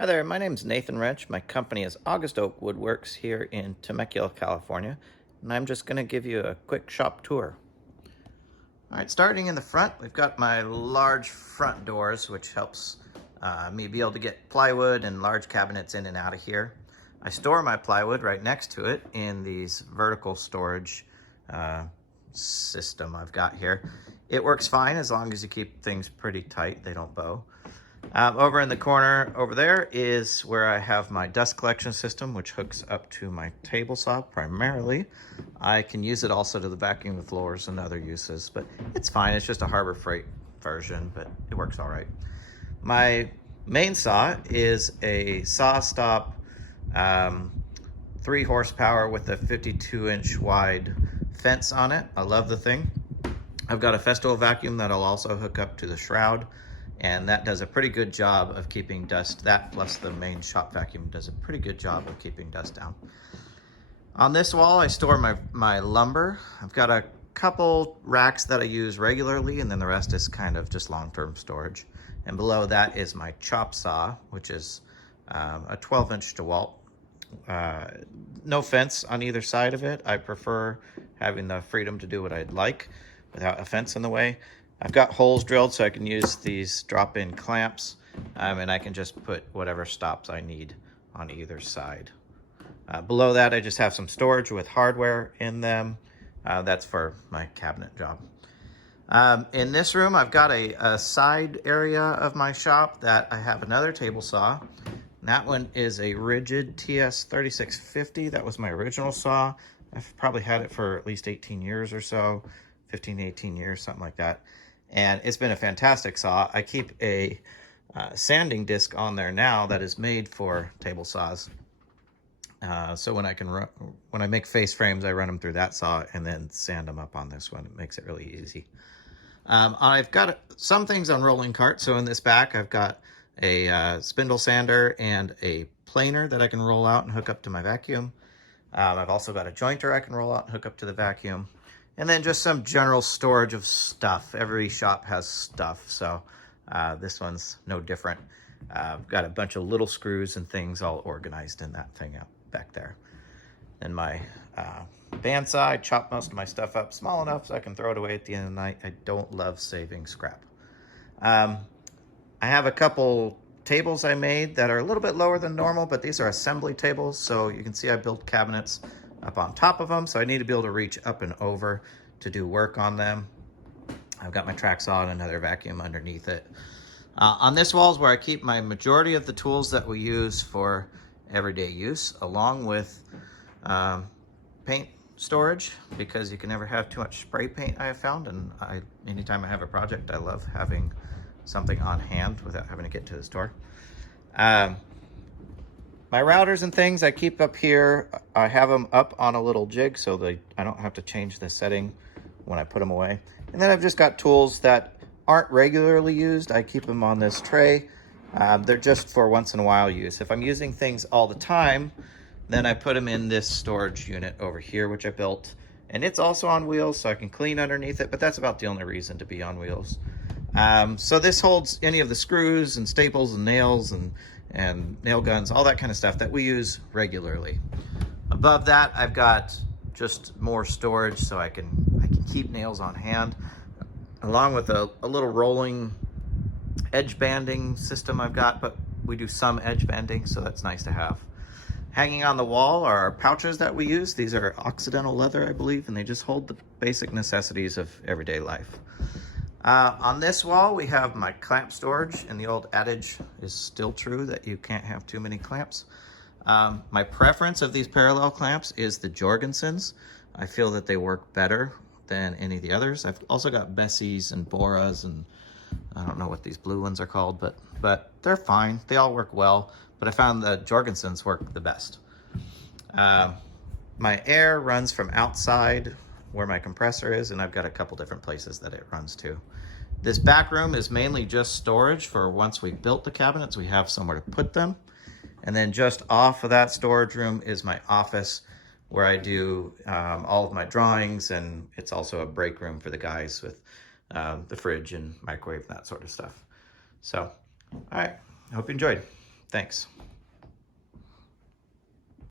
Hi there, my name's Nathan Wrench. My company is August Oak Woodworks here in Temecula, California, and I'm just going to give you a quick shop tour. All right, starting in the front, we've got my large front doors, which helps me be able to get plywood and large cabinets in and out of here. I store my plywood right next to it in these vertical storage system I've got here. It works fine as long as you keep things pretty tight, they don't bow. Over in the corner over there is where I have my dust collection system, which hooks up to my table saw primarily. I can use it also to vacuum the floors and other uses, but it's fine. It's just a Harbor Freight version, but it works all right. My main saw is a SawStop 3 horsepower with a 52-inch wide fence on it. I love the thing. I've got a Festool vacuum that'll also hook up to the shroud, and that does a pretty good job of keeping dust. That plus the main shop vacuum does a pretty good job of keeping dust down. On this wall, I store my lumber. I've got a couple racks that I use regularly, and then the rest is kind of just long-term storage. And below that is my chop saw, which is a 12-inch DeWalt. No fence on either side of it. I prefer having the freedom to do what I'd like without a fence in the way. I've got holes drilled so I can use these drop-in clamps, and I can just put whatever stops I need on either side. Below that, I just have some storage with hardware in them. That's for my cabinet job. In this room, I've got a side area of my shop that I have another table saw. That one is a Ridgid TS3650. That was my original saw. I've probably had it for at least 18 years or so, 15, 18 years, something like that. And it's been a fantastic saw. I keep a sanding disc on there now that is made for table saws. So when I make face frames, I run them through that saw and then sand them up on this one. It makes it really easy. I've got some things on rolling cart. So in this back, I've got a spindle sander and a planer that I can roll out and hook up to my vacuum. I've also got a jointer I can roll out and hook up to the vacuum. And then just some general storage of stuff. Every shop has stuff, so this one's no different. I've got a bunch of little screws and things all organized in that thing out back there. And my bandsaw, I chop most of my stuff up small enough so I can throw it away at the end of the night. I don't love saving scrap. I have a couple tables I made that are a little bit lower than normal, but these are assembly tables, so you can see I built cabinets up on top of them, so I need to be able to reach up and over to do work on them. I've got my track saw and another vacuum underneath it. On this wall is where I keep my majority of the tools that we use for everyday use, along with paint storage, because you can never have too much spray paint, I have found, and anytime I have a project, I love having something on hand without having to get to the store. My routers and things I keep up here. I have them up on a little jig so that I don't have to change the setting when I put them away. And then I've just got tools that aren't regularly used. I keep them on this tray. They're just for once in a while use. If I'm using things all the time, then I put them in this storage unit over here, which I built. And it's also on wheels, so I can clean underneath it, but that's about the only reason to be on wheels. So this holds any of the screws and staples and nails and nail guns, all that kind of stuff that we use regularly. Above that, I've got just more storage so I can keep nails on hand, along with a little rolling edge banding system I've got, but we do some edge banding, so that's nice to have. Hanging on the wall are our pouches that we use. These are Occidental leather, I believe, and they just hold the basic necessities of everyday life. On this wall, we have my clamp storage, and the old adage is still true that you can't have too many clamps. My preference of these parallel clamps is the Jorgensen's. I feel that they work better than any of the others. I've also got Bessie's and Bora's, and I don't know what these blue ones are called, but they're fine. They all work well, but I found the Jorgensen's work the best. My air runs from outside where my compressor is, and I've got a couple different places that it runs to. This back room is mainly just storage for once we built the cabinets, we have somewhere to put them. And then just off of that storage room is my office, where I do all of my drawings, and it's also a break room for the guys with the fridge and microwave and that sort of stuff. So, all right, I hope you enjoyed. Thanks.